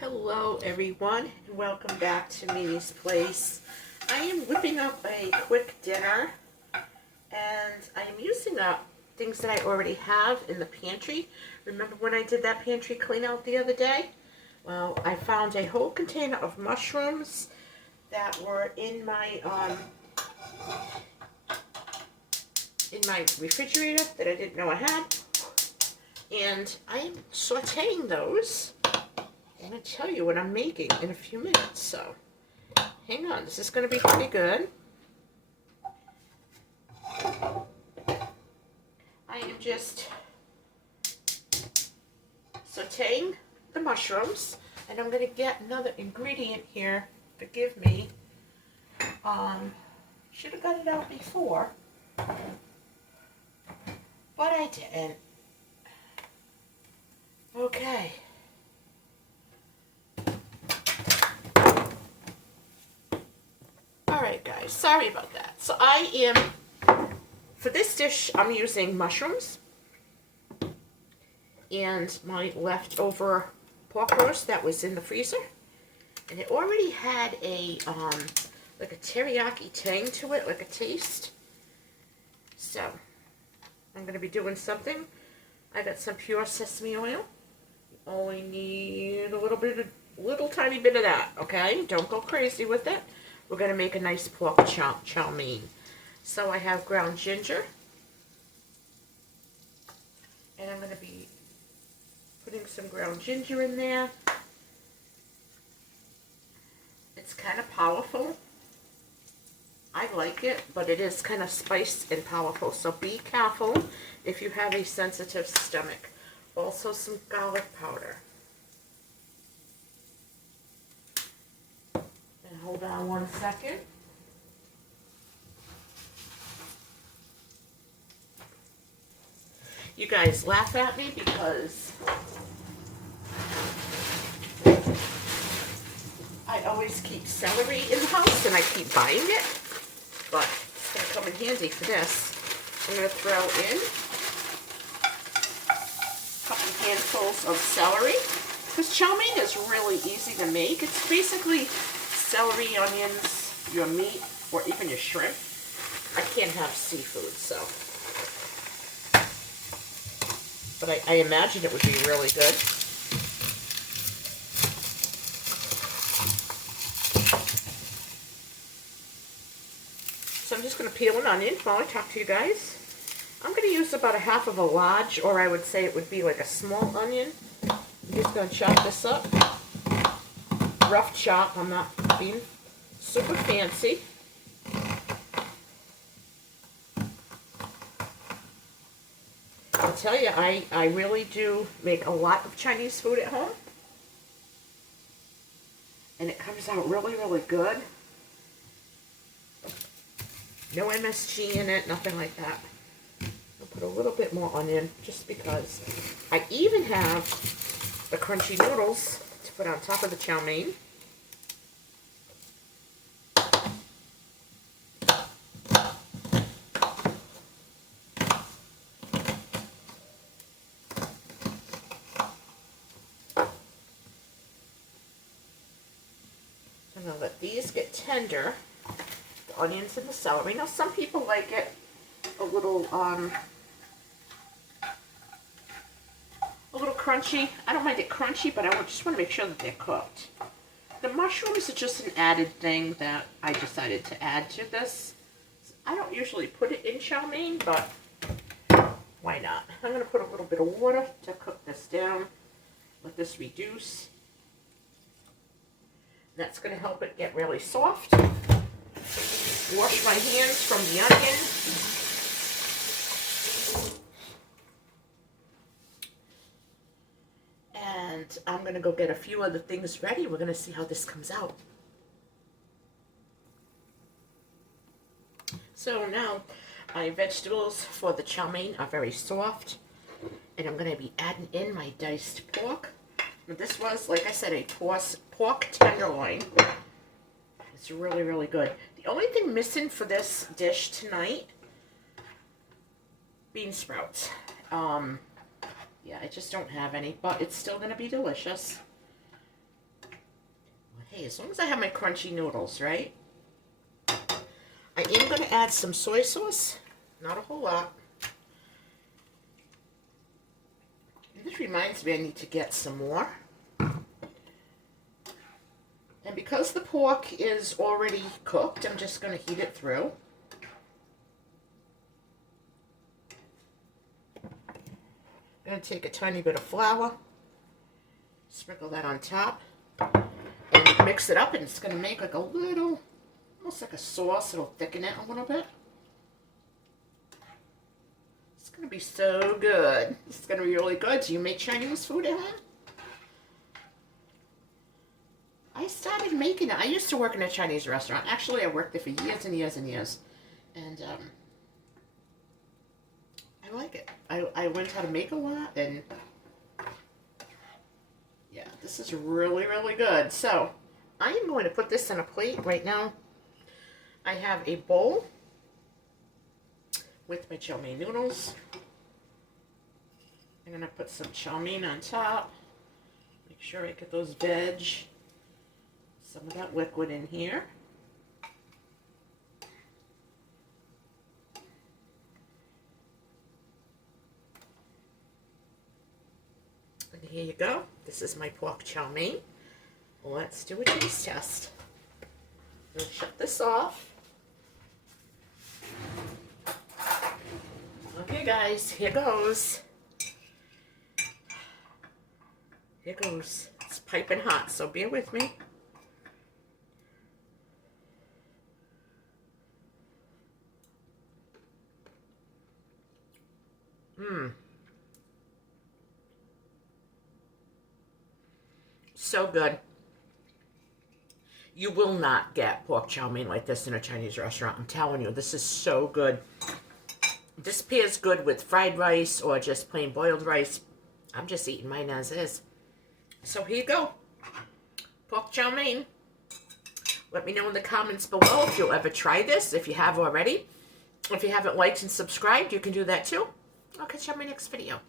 Hello everyone, and welcome back to Mimi's Place. I am whipping up a quick dinner, and I am using up things that I already have in the pantry. Remember when I did that pantry clean out the other day? Well, I found a whole container of mushrooms that were in my refrigerator that I didn't know I had, and I am sauteing those. I'm going to tell you what I'm making in a few minutes, so hang on. This is going to be pretty good. I am just sauteing the mushrooms, and I'm going to get another ingredient here. Forgive me. Should have got it out before, but I didn't. Okay. Alright guys, sorry about that. So for this dish, I'm using mushrooms and my leftover pork roast that was in the freezer. And it already had a, like a teriyaki tang to it, like a taste. So, I'm going to be doing something. I got some pure sesame oil. You only need a little tiny bit of that, okay? Don't go crazy with it. We're going to make a nice pork chow mein. So I have ground ginger. And I'm going to be putting some ground ginger in there. It's kind of powerful. I like it, but it is kind of spiced and powerful. So be careful if you have a sensitive stomach. Also some garlic powder. Hold on one second. You guys laugh at me because I always keep celery in the house and I keep buying it, but it's going to come in handy for this. I'm going to throw in a couple handfuls of celery, because chow mein is really easy to make. It's basically celery, onions, your meat, or even your shrimp. I can't have seafood, so. But I imagine it would be really good. So I'm just going to peel an onion while I talk to you guys. I'm going to use about a half of a large, or I would say it would be like a small onion. I'm just going to chop this up. Rough chop. I'm not being super fancy. I'll tell you, I really do make a lot of Chinese food at home. And it comes out really, really good. No MSG in it, nothing like that. I'll put a little bit more onion just because. I even have the crunchy noodles to put on top of the chow mein. I'm going to let these get tender, the onions and the celery. Now some people like it a little crunchy. I don't mind it crunchy, but I just want to make sure that they're cooked. The mushrooms are just an added thing that I decided to add to this. I don't usually put it in chow mein, but why not? I'm going to put a little bit of water to cook this down. Let this reduce. That's going to help it get really soft. Wash my hands from the onion. And I'm going to go get a few other things ready. We're going to see how this comes out. So now my vegetables for the chow mein are very soft. And I'm going to be adding in my diced pork. This was, like I said, a pork tenderloin. It's really, really good. The only thing missing for this dish tonight, bean sprouts. Yeah, I just don't have any, but it's still going to be delicious. Hey, as long as I have my crunchy noodles, right? I am going to add some soy sauce. Not a whole lot. And this reminds me I need to get some more. And because the pork is already cooked, I'm just going to heat it through. I'm going to take a tiny bit of flour, sprinkle that on top, and mix it up, and it's going to make like a little, almost like a sauce. It'll thicken it a little bit. It's going to be so good. It's going to be really good. Do you make Chinese food at home? I started making it. I used to work in a Chinese restaurant. Actually, I worked there for years and years and years. And I like it. I learned how to make a lot, and yeah, this is really, really good. So I am going to put this on a plate right now. I have a bowl with my chow mein noodles. I'm going to put some chow mein on top. Make sure I get those veg, some of that liquid in here. And here you go. This is my pork chow mein. Let's do a taste test. I'm going to shut this off. Okay guys, here goes. Here goes. It's piping hot, so bear with me. So good. You will not get pork chow mein like this in a Chinese restaurant. I'm telling you, this is so good. This pairs good with fried rice or just plain boiled rice. I'm just eating mine as is. So here you go. Pork chow mein. Let me know in the comments below if you'll ever try this, if you have already. If you haven't liked and subscribed, you can do that too. I'll catch you on my next video.